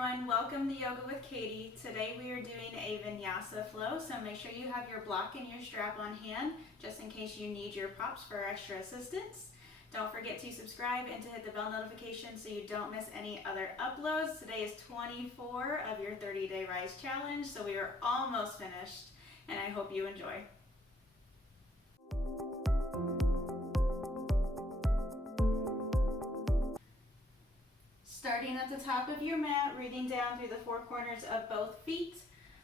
everyone, welcome to Yoga with Katie. Today we are doing a Vinyasa flow, so make sure you have your block and your strap on hand just in case you need your props for extra assistance. Don't forget to subscribe and to hit the bell notification so you don't miss any other uploads. Today is 24 of your 30-day Rise Challenge, so we are almost finished and I hope you enjoy. Starting at the top of your mat, rooting down through the four corners of both feet.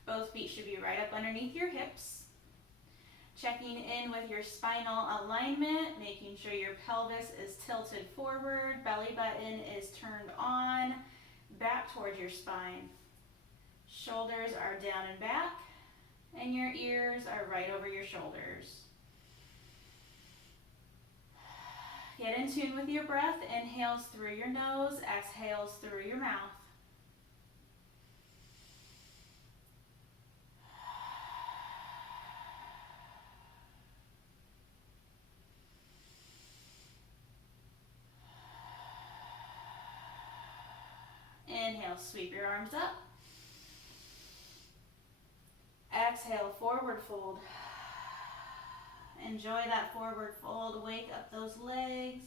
Both feet should be right up underneath your hips. Checking in with your spinal alignment, making sure your pelvis is tilted forward, belly button is turned on, back towards your spine. Shoulders are down and back, and your ears are right over your shoulders. Get in tune with your breath. Inhales through your nose, exhales through your mouth. Inhale, sweep your arms up. Exhale, forward fold. Enjoy that forward fold. Wake up those legs.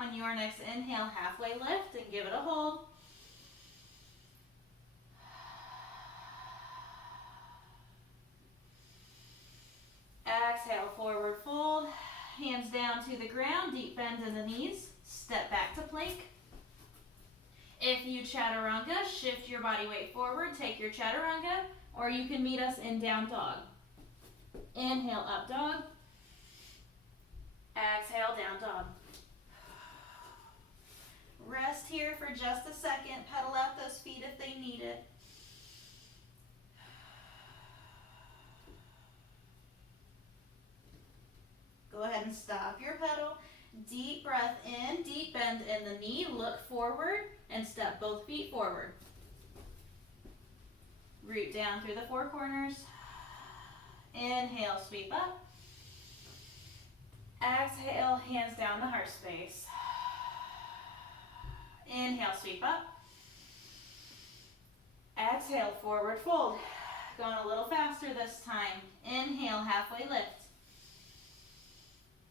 On your next inhale, halfway lift and give it a hold. Exhale, forward fold. Hands down to the ground, deep bend in the knees. Step back to plank. If you chaturanga, shift your body weight forward, take your chaturanga, or you can meet us in down dog. Inhale, up dog. Exhale, down dog. Rest here for just a second. Pedal out those feet if they need it. Go ahead and stop your pedal. Deep breath in, deep bend in the knee, look forward and step both feet forward. Root down through the four corners. Inhale, sweep up. Exhale, hands down the heart space. Inhale, sweep up. Exhale, forward fold. Going a little faster this time. Inhale, halfway lift.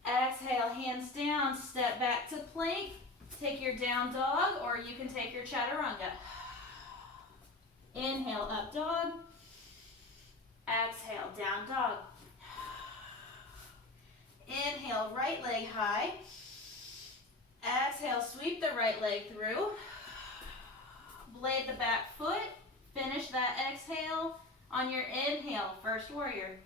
Exhale, hands down, step back to plank. Take your down dog, or you can take your chaturanga. Inhale, up dog. Exhale, down dog. Inhale, right leg high. Exhale, sweep the right leg through. Blade the back foot. Finish that exhale on your inhale, first warrior.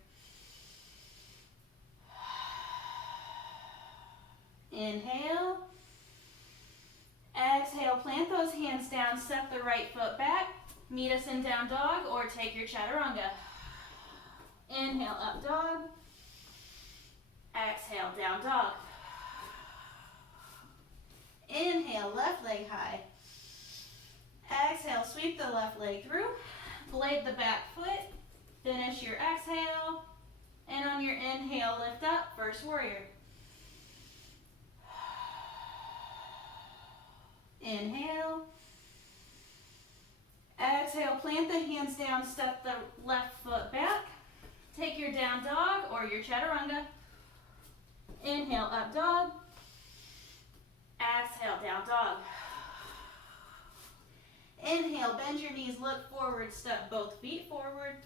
Inhale. Exhale, plant those hands down, step the right foot back. Meet us in down dog or take your chaturanga. Inhale, up dog. Exhale, down dog. Inhale, left leg high. Exhale, sweep the left leg through. Blade the back foot. Finish your exhale. And on your inhale, lift up, first warrior. Inhale. Exhale, plant the hands down, step the left foot back. Take your down dog or your chaturanga. Inhale, up dog. Exhale, down dog. Inhale, bend your knees, look forward, step both feet forward.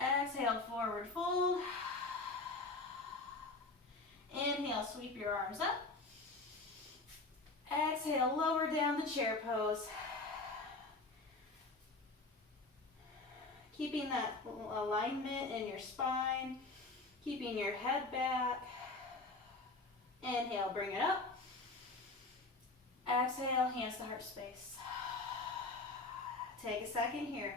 Exhale, forward fold. Inhale, sweep your arms up. Exhale, lower down the chair pose. Keeping that alignment in your spine, keeping your head back. Inhale, bring it up. Exhale, hands to heart space. Take a second here.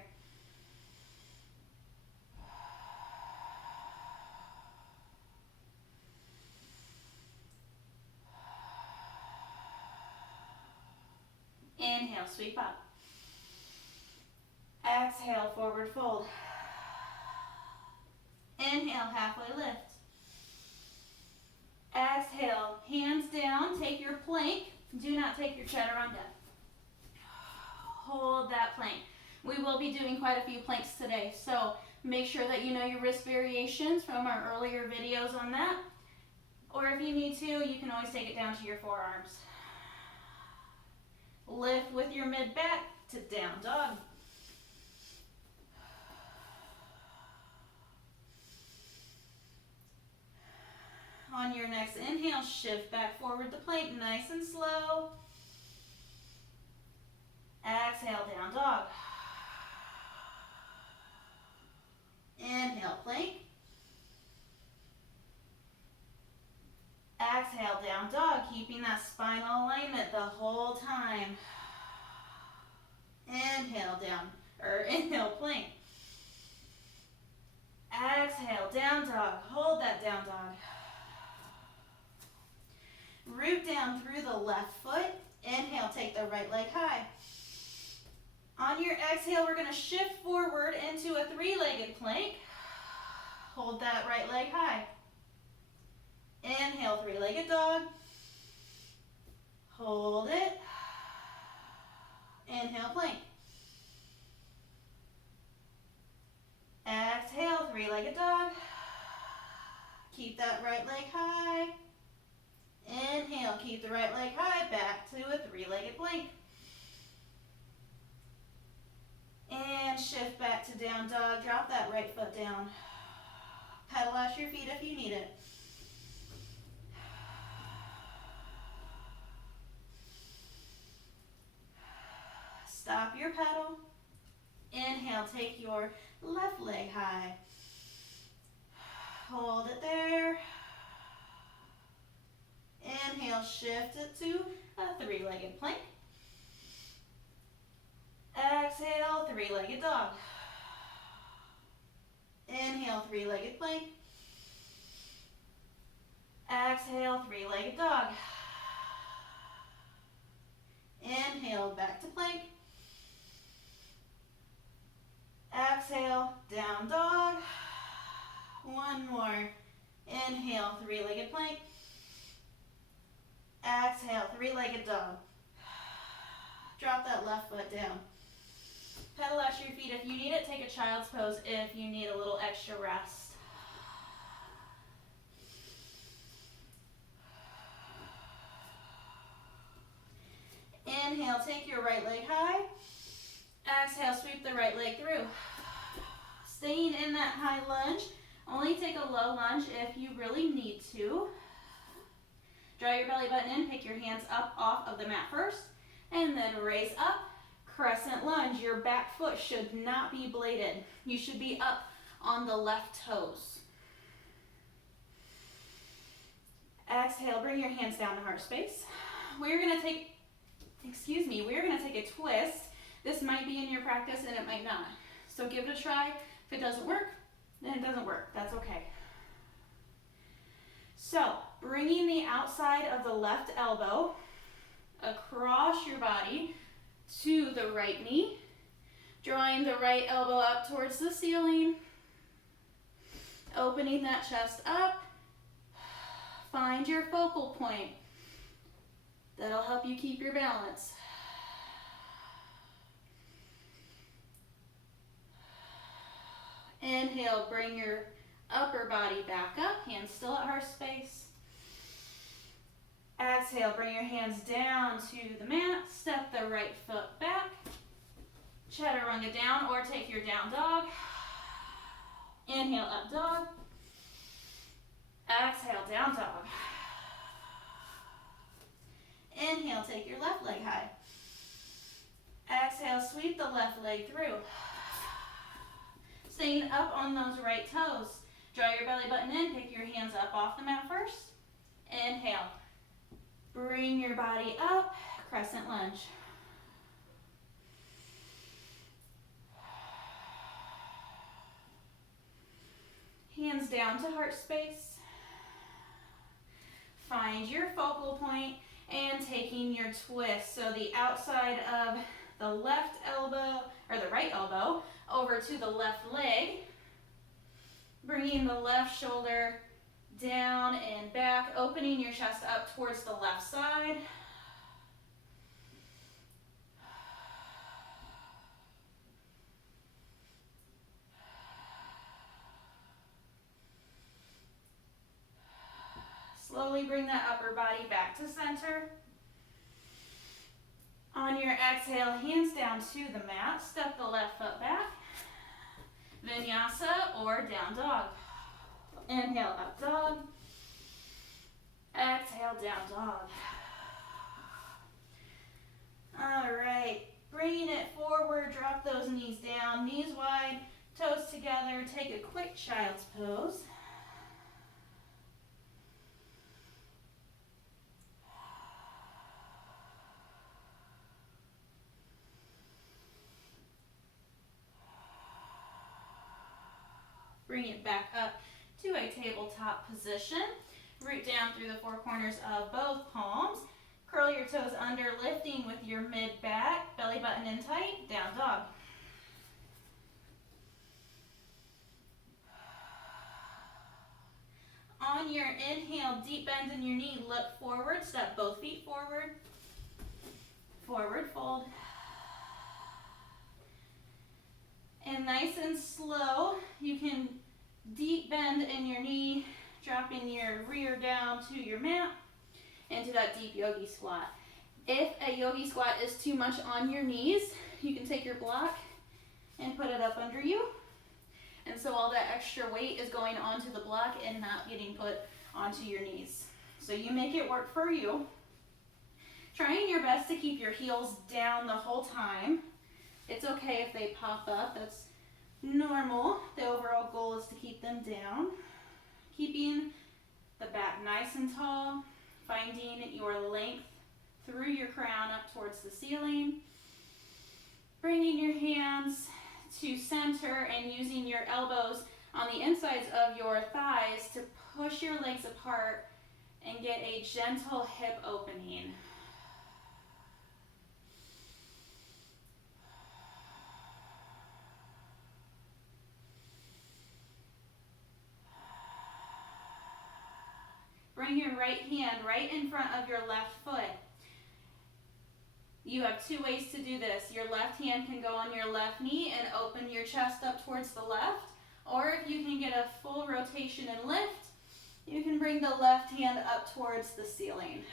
Inhale, sweep up. Exhale, forward fold. Inhale, halfway lift. Exhale, hands down, take your plank. Do not take your chaturanga. Hold that plank. We will be doing quite a few planks today, so make sure that you know your wrist variations from our earlier videos on that. Or if you need to, you can always take it down to your forearms. Lift with your mid back to down dog. On your next inhale, shift back forward to plank, nice and slow. Exhale, down dog. Inhale, plank. Exhale, down dog, keeping that spinal alignment the whole time. Inhale, inhale, plank. Exhale, down dog, hold that down dog. Root down through the left foot. Inhale, take the right leg high. On your exhale, we're gonna shift forward into a three-legged plank. Hold that right leg high. Inhale, three-legged dog. Hold it. Inhale, plank. Exhale, three-legged dog. Keep that right leg high. Inhale, keep the right leg high, back to a three-legged plank. And shift back to down dog, drop that right foot down. Pedal out your feet if you need it. Stop your pedal. Inhale, take your left leg high. Hold it there. Inhale, shift it to a three-legged plank. Exhale, three-legged dog. Inhale, three-legged plank. Exhale, three-legged dog. Inhale, back to plank. Exhale, down dog. One more. Inhale, three-legged plank. Exhale, three-legged dog. Drop that left foot down. Pedal out your feet if you need it. Take a child's pose if you need a little extra rest. Inhale, take your right leg high. Exhale, sweep the right leg through. Staying in that high lunge. Only take a low lunge if you really need to. Draw your belly button in, pick your hands up off of the mat first, and then raise up, crescent lunge. Your back foot should not be bladed. You should be up on the left toes. Exhale, bring your hands down to heart space. We're gonna take a twist. This might be in your practice and it might not. So give it a try. If it doesn't work, then it doesn't work. That's okay. So, bringing the outside of the left elbow across your body to the right knee, drawing the right elbow up towards the ceiling, opening that chest up. Find your focal point. That'll help you keep your balance. Inhale, bring your upper body back up, hands still at heart space. Exhale, bring your hands down to the mat, step the right foot back, chaturanga down or take your down dog. Inhale, up dog. Exhale, down dog. Inhale, take your left leg high. Exhale, sweep the left leg through. Staying up on those right toes. Draw your belly button in, pick your hands up off the mat first. Inhale. Bring your body up, crescent lunge. Hands down to heart space. Find your focal point and taking your twist. So the outside of the left elbow, or the right elbow over to the left leg, bringing the left shoulder down and back, opening your chest up towards the left side. Slowly bring that upper body back to center. On your exhale, hands down to the mat. Step the left foot back. Vinyasa or down dog. Inhale, up dog. Exhale, down dog. All right, bringing it forward, drop those knees down, knees wide, toes together. Take a quick child's pose. Bring it back up to a tabletop position. Root down through the four corners of both palms. Curl your toes under, lifting with your mid back, belly button in tight, down dog. On your inhale, deep bend in your knee, look forward, step both feet forward. Forward fold. And nice and slow, you can deep bend in your knee, dropping your rear down to your mat, into that deep yogi squat. If a yogi squat is too much on your knees, you can take your block and put it up under you. And so all that extra weight is going onto the block and not getting put onto your knees. So you make it work for you. Trying your best to keep your heels down the whole time. It's okay if they pop up, that's normal. The overall goal is to keep them down. Keeping the back nice and tall, finding your length through your crown up towards the ceiling. Bringing your hands to center and using your elbows on the insides of your thighs to push your legs apart and get a gentle hip opening. Bring your right hand right in front of your left foot. You have two ways to do this. Your left hand can go on your left knee and open your chest up towards the left. Or if you can get a full rotation and lift, you can bring the left hand up towards the ceiling.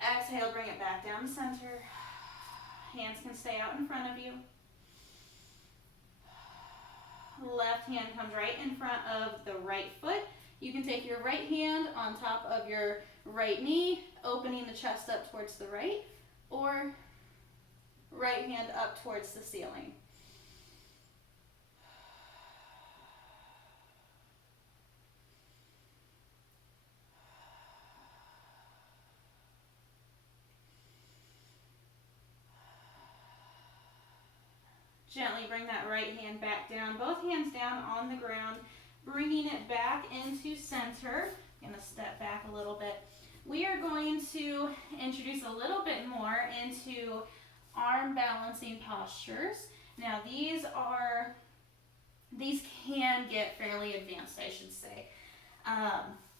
Exhale, bring it back down to center. Hands can stay out in front of you. Left hand comes right in front of the right foot. You can take your right hand on top of your right knee, opening the chest up towards the right, or right hand up towards the ceiling. Gently bring that right hand back down, both hands down on the ground, bringing it back into center. I'm going to step back a little bit. We are going to introduce a little bit more into arm balancing postures. Now these can get fairly advanced, I should say.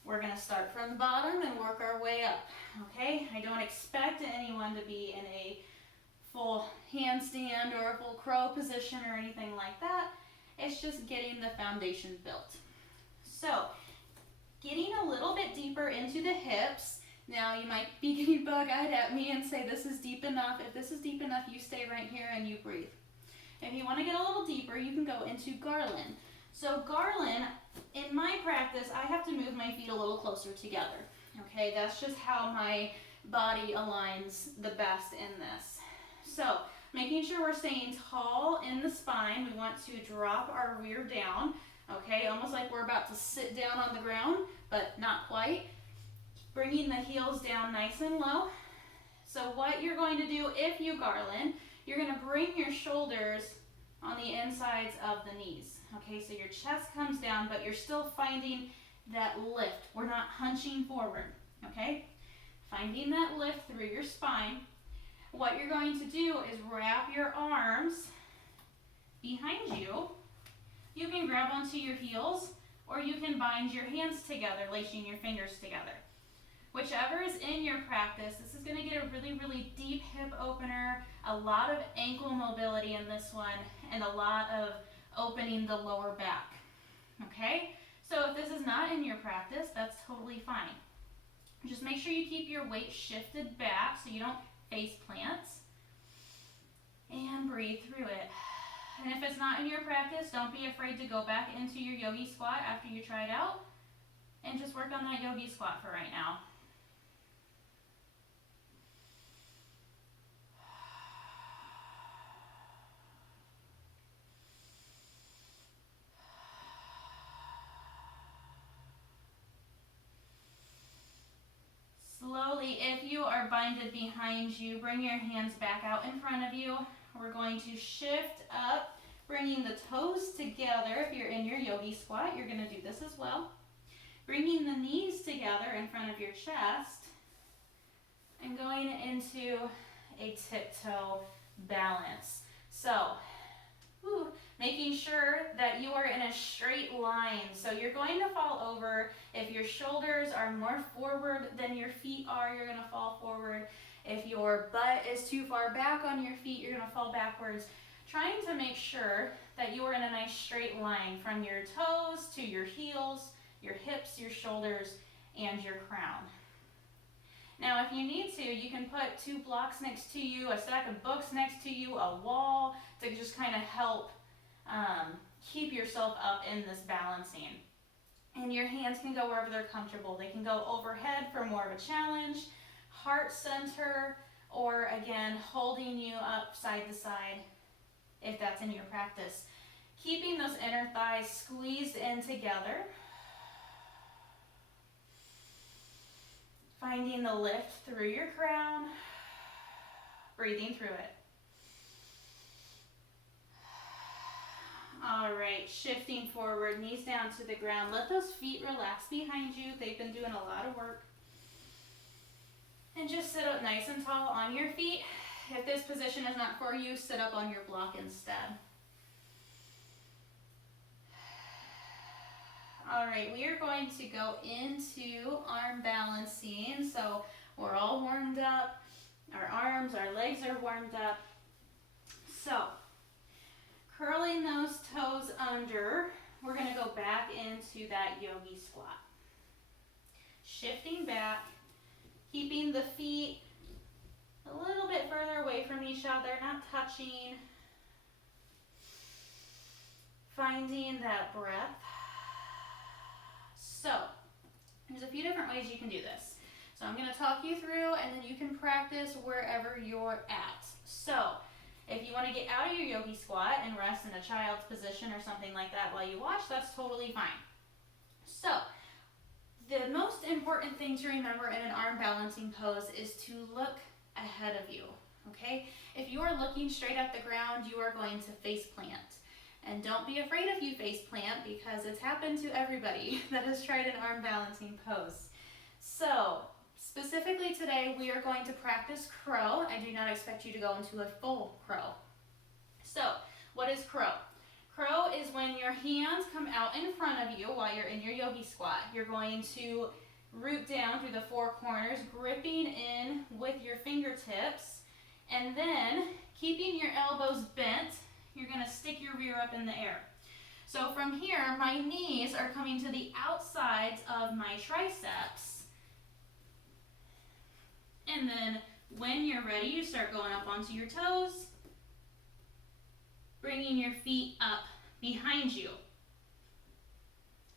We're going to start from the bottom and work our way up, okay? I don't expect anyone to be in a full handstand or a full crow position or anything like that. It's just getting the foundation built. So, getting a little bit deeper into the hips. Now you might be getting bug-eyed at me and say this is deep enough. If this is deep enough, you stay right here and you breathe. If you want to get a little deeper, you can go into garland. So garland, in my practice, I have to move my feet a little closer together. Okay, that's just how my body aligns the best in this. So, making sure we're staying tall in the spine. We want to drop our rear down, okay, almost like we're about to sit down on the ground, but not quite. Bringing the heels down nice and low. So what you're going to do if you garland, you're going to bring your shoulders on the insides of the knees, okay, so your chest comes down, but you're still finding that lift. We're not hunching forward, okay? Finding that lift through your spine. What you're going to do is wrap your arms behind you. You can grab onto your heels, or you can bind your hands together, lacing your fingers together. Whichever is in your practice, this is going to get a really, really deep hip opener, a lot of ankle mobility in this one, and a lot of opening the lower back, okay? So if this is not in your practice, that's totally fine. Just make sure you keep your weight shifted back so you don't face plant, and breathe through it. And if it's not in your practice, don't be afraid to go back into your yogi squat after you try it out, and just work on that yogi squat for right now. Slowly, if you are binded behind you, bring your hands back out in front of you. We're going to shift up, bringing the toes together. If you're in your yogi squat, you're going to do this as well. Bringing the knees together in front of your chest and going into a tiptoe balance. So, making sure that you are in a straight line. So you're going to fall over. If your shoulders are more forward than your feet are, you're going to fall forward. If your butt is too far back on your feet, you're going to fall backwards. Trying to make sure that you are in a nice straight line from your toes to your heels, your hips, your shoulders, and your crown. Now, if you need to, you can put 2 blocks next to you, a stack of books next to you, a wall, to just kind of help keep yourself up in this balancing. And your hands can go wherever they're comfortable. They can go overhead for more of a challenge, heart center, or again, holding you up side to side if that's in your practice. Keeping those inner thighs squeezed in together. Finding the lift through your crown. Breathing through it. All right, shifting forward, knees down to the ground. Let those feet relax behind you. They've been doing a lot of work. And just sit up nice and tall on your feet. If this position is not for you, sit up on your block instead. All right, we are going to go into arm balancing. So we're all warmed up. Our arms, our legs are warmed up. So curling those toes under, we're going to go back into that yogi squat. Shifting back, keeping the feet a little bit further away from each other, not touching. Finding that breath. So, there's a few different ways you can do this. So I'm going to talk you through, and then you can practice wherever you're at. So, if you want to get out of your yogi squat and rest in a child's position or something like that while you watch, that's totally fine. So, the most important thing to remember in an arm balancing pose is to look ahead of you, okay? If you are looking straight at the ground, you are going to face plant. And don't be afraid if you face plant, because it's happened to everybody that has tried an arm balancing pose. So, specifically today, we are going to practice crow. I do not expect you to go into a full crow. So, what is crow? Crow is when your hands come out in front of you while you're in your yogi squat. You're going to root down through the 4 corners, gripping in with your fingertips, and then keeping your elbows bent, you're going to stick your rear up in the air. So from here, my knees are coming to the outsides of my triceps. And then when you're ready, you start going up onto your toes, bringing your feet up behind you.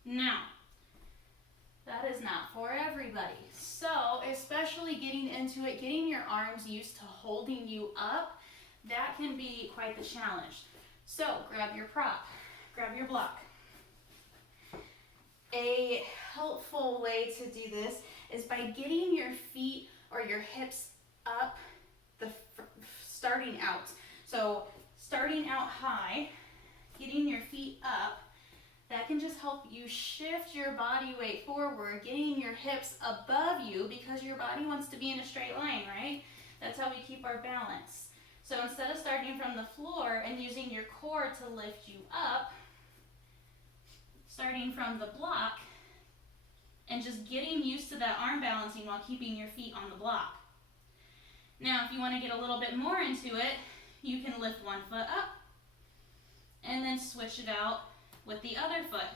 Now, that is not for everybody. So, especially getting into it, getting your arms used to holding you up, that can be quite the challenge. So, grab your prop, grab your block. A helpful way to do this is by getting your feet or your hips up, starting out. So, starting out high, getting your feet up, That can just help you shift your body weight forward, getting your hips above you because your body wants to be in a straight line, right? That's how we keep our balance. So instead of starting from the floor and using your core to lift you up, starting from the block and just getting used to that arm balancing while keeping your feet on the block. Now, if you want to get a little bit more into it, you can lift one foot up and then switch it out with the other foot.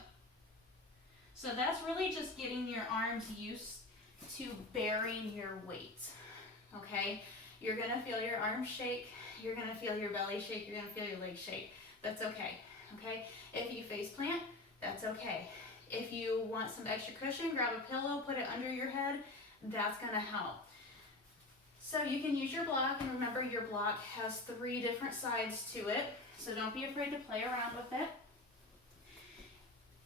So that's really just getting your arms used to bearing your weight, okay? You're gonna feel your arms shake, you're gonna feel your belly shake, you're gonna feel your legs shake. That's okay, okay? If you face plant, that's okay. If you want some extra cushion, grab a pillow, put it under your head, that's gonna help. So you can use your block, and remember your block has 3 different sides to it, so don't be afraid to play around with it.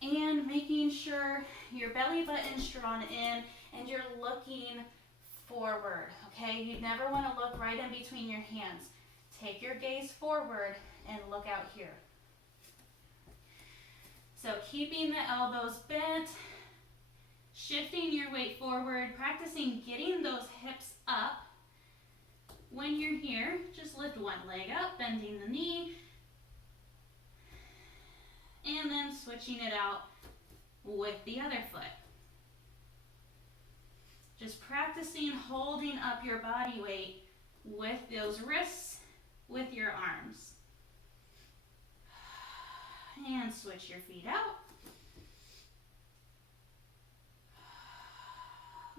And making sure your belly button's drawn in and you're looking forward, okay? You never want to look right in between your hands. Take your gaze forward and look out here. So keeping the elbows bent, shifting your weight forward, practicing getting those hips up. When you're here, just lift one leg up, bending the knee, and then switching it out with the other foot. Just practicing holding up your body weight with those wrists, with your arms. And switch your feet out.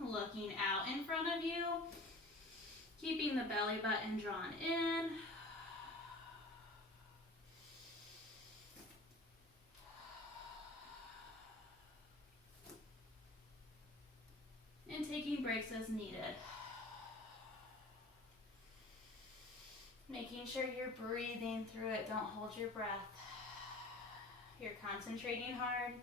Looking out in front of you, keeping the belly button drawn in. And taking breaks as needed. Making sure you're breathing through it. Don't hold your breath. You're concentrating hard.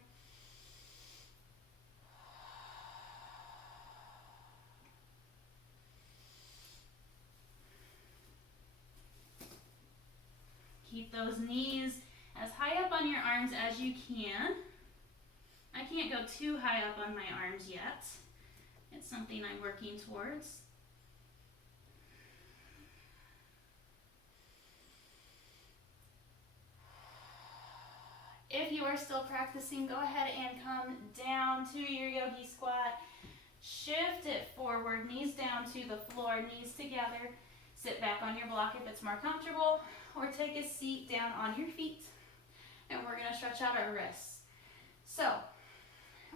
Keep those knees as high up on your arms as you can. I can't go too high up on my arms yet. It's something I'm working towards. If you are still practicing, go ahead and come down to your yogi squat. Shift it forward, knees down to the floor, knees together. Sit back on your block if it's more comfortable, or take a seat down on your feet. And we're going to stretch out our wrists. So,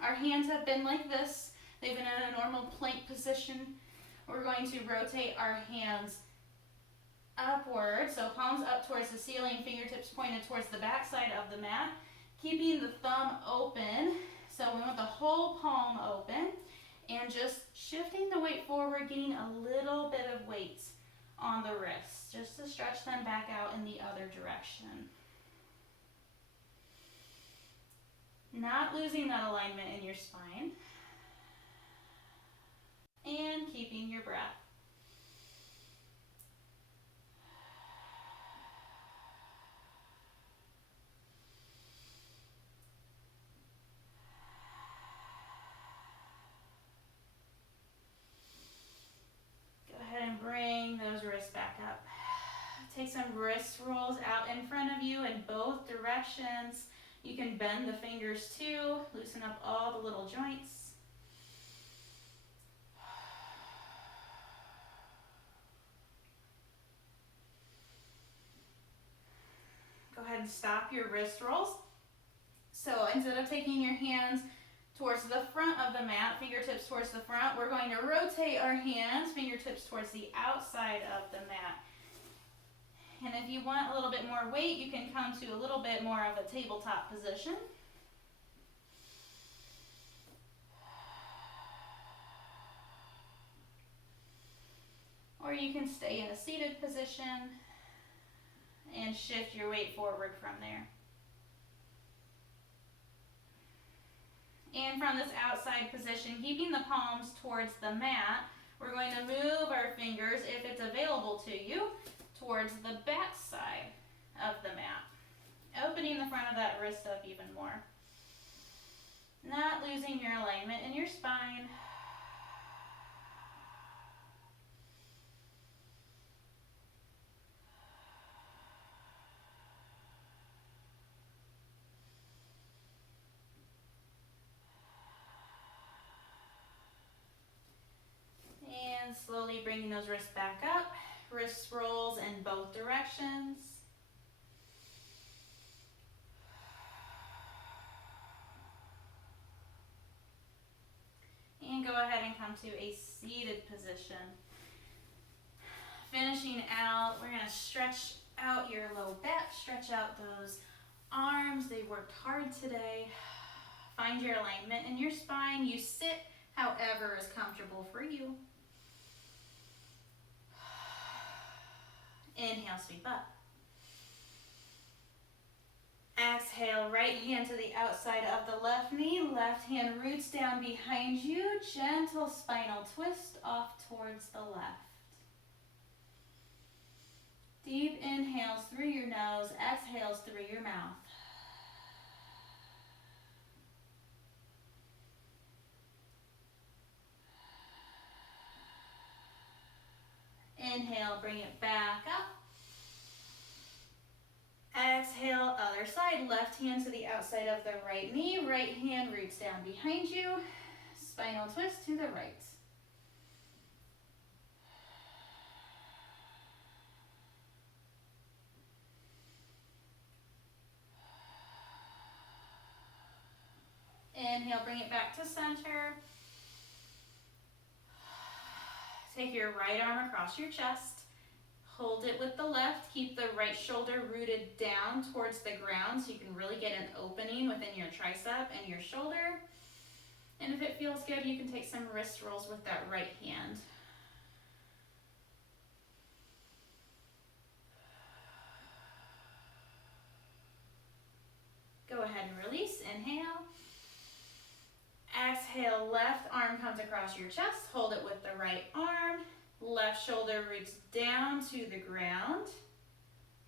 our hands have been like this. They've been in a normal plank position. We're going to rotate our hands upward, so palms up towards the ceiling, fingertips pointed towards the back side of the mat, keeping the thumb open. So we want the whole palm open, and just shifting the weight forward, getting a little bit of weight on the wrists, just to stretch them back out in the other direction. Not losing that alignment in your spine. And keeping your breath. Go ahead and bring those wrists back up. Take some wrist rolls out in front of you in both directions. You can bend the fingers too, loosen up all the little joints. Go ahead and stop your wrist rolls. So instead of taking your hands towards the front of the mat, fingertips towards the front, we're going to rotate our hands, fingertips towards the outside of the mat. And if you want a little bit more weight, you can come to a little bit more of a tabletop position. Or you can stay in a seated position and shift your weight forward from there. And from this outside position, keeping the palms towards the mat, we're going to move our fingers, if it's available to you, towards the back side of the mat, opening the front of that wrist up even more. Not losing your alignment in your spine. And slowly bringing those wrists back up. Wrist rolls in both directions. And go ahead and come to a seated position. Finishing out, we're going to stretch out your low back, stretch out those arms. They worked hard today. Find your alignment in your spine. You sit however is comfortable for you. Inhale, sweep up. Exhale, right hand to the outside of the left knee. Left hand roots down behind you. Gentle spinal twist off towards the left. Deep inhales through your nose, exhales through your mouth. Inhale, bring it back up. Exhale, other side. Left hand to the outside of the right knee. Right hand roots down behind you. Spinal twist to the right. Inhale, bring it back to center. Take your right arm across your chest. Hold it with the left. Keep the right shoulder rooted down towards the ground so you can really get an opening within your tricep and your shoulder. And if it feels good, you can take some wrist rolls with that right hand. Go ahead and release. Inhale. Exhale, left arm comes across your chest. Hold it with the right arm. Left shoulder roots down to the ground.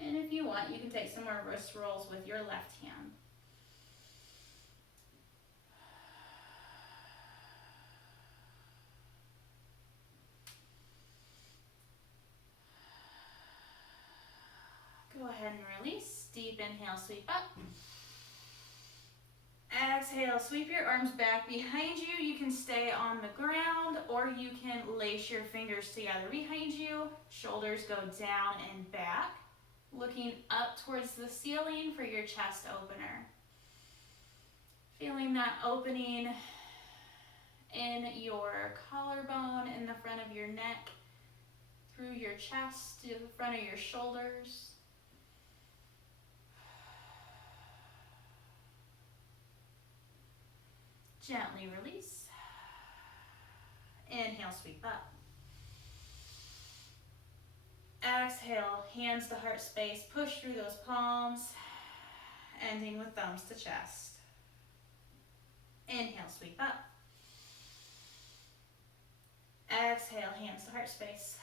And if you want, you can take some more wrist rolls with your left hand. Go ahead and release. Deep inhale, sweep up. Exhale, sweep your arms back behind you. You can stay on the ground or you can lace your fingers together behind you. Shoulders go down and back. Looking up towards the ceiling for your chest opener. Feeling that opening in your collarbone, in the front of your neck, through your chest, to the front of your shoulders. Gently release. Inhale, sweep up. Exhale, hands to heart space. Push through those palms, ending with thumbs to chest. Inhale, sweep up. Exhale, hands to heart space.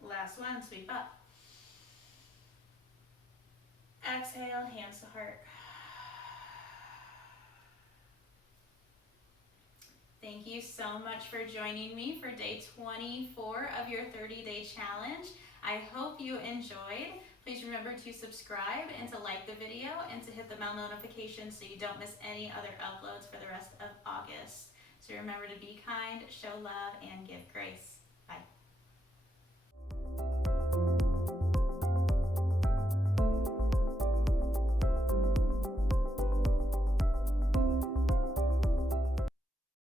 Last one, sweep up. Exhale, hands to heart. Thank you so much for joining me for day 24 of your 30-day challenge. I hope you enjoyed. Please remember to subscribe and to like the video and to hit the bell notification so you don't miss any other uploads for the rest of August. So remember to be kind, show love, and give grace.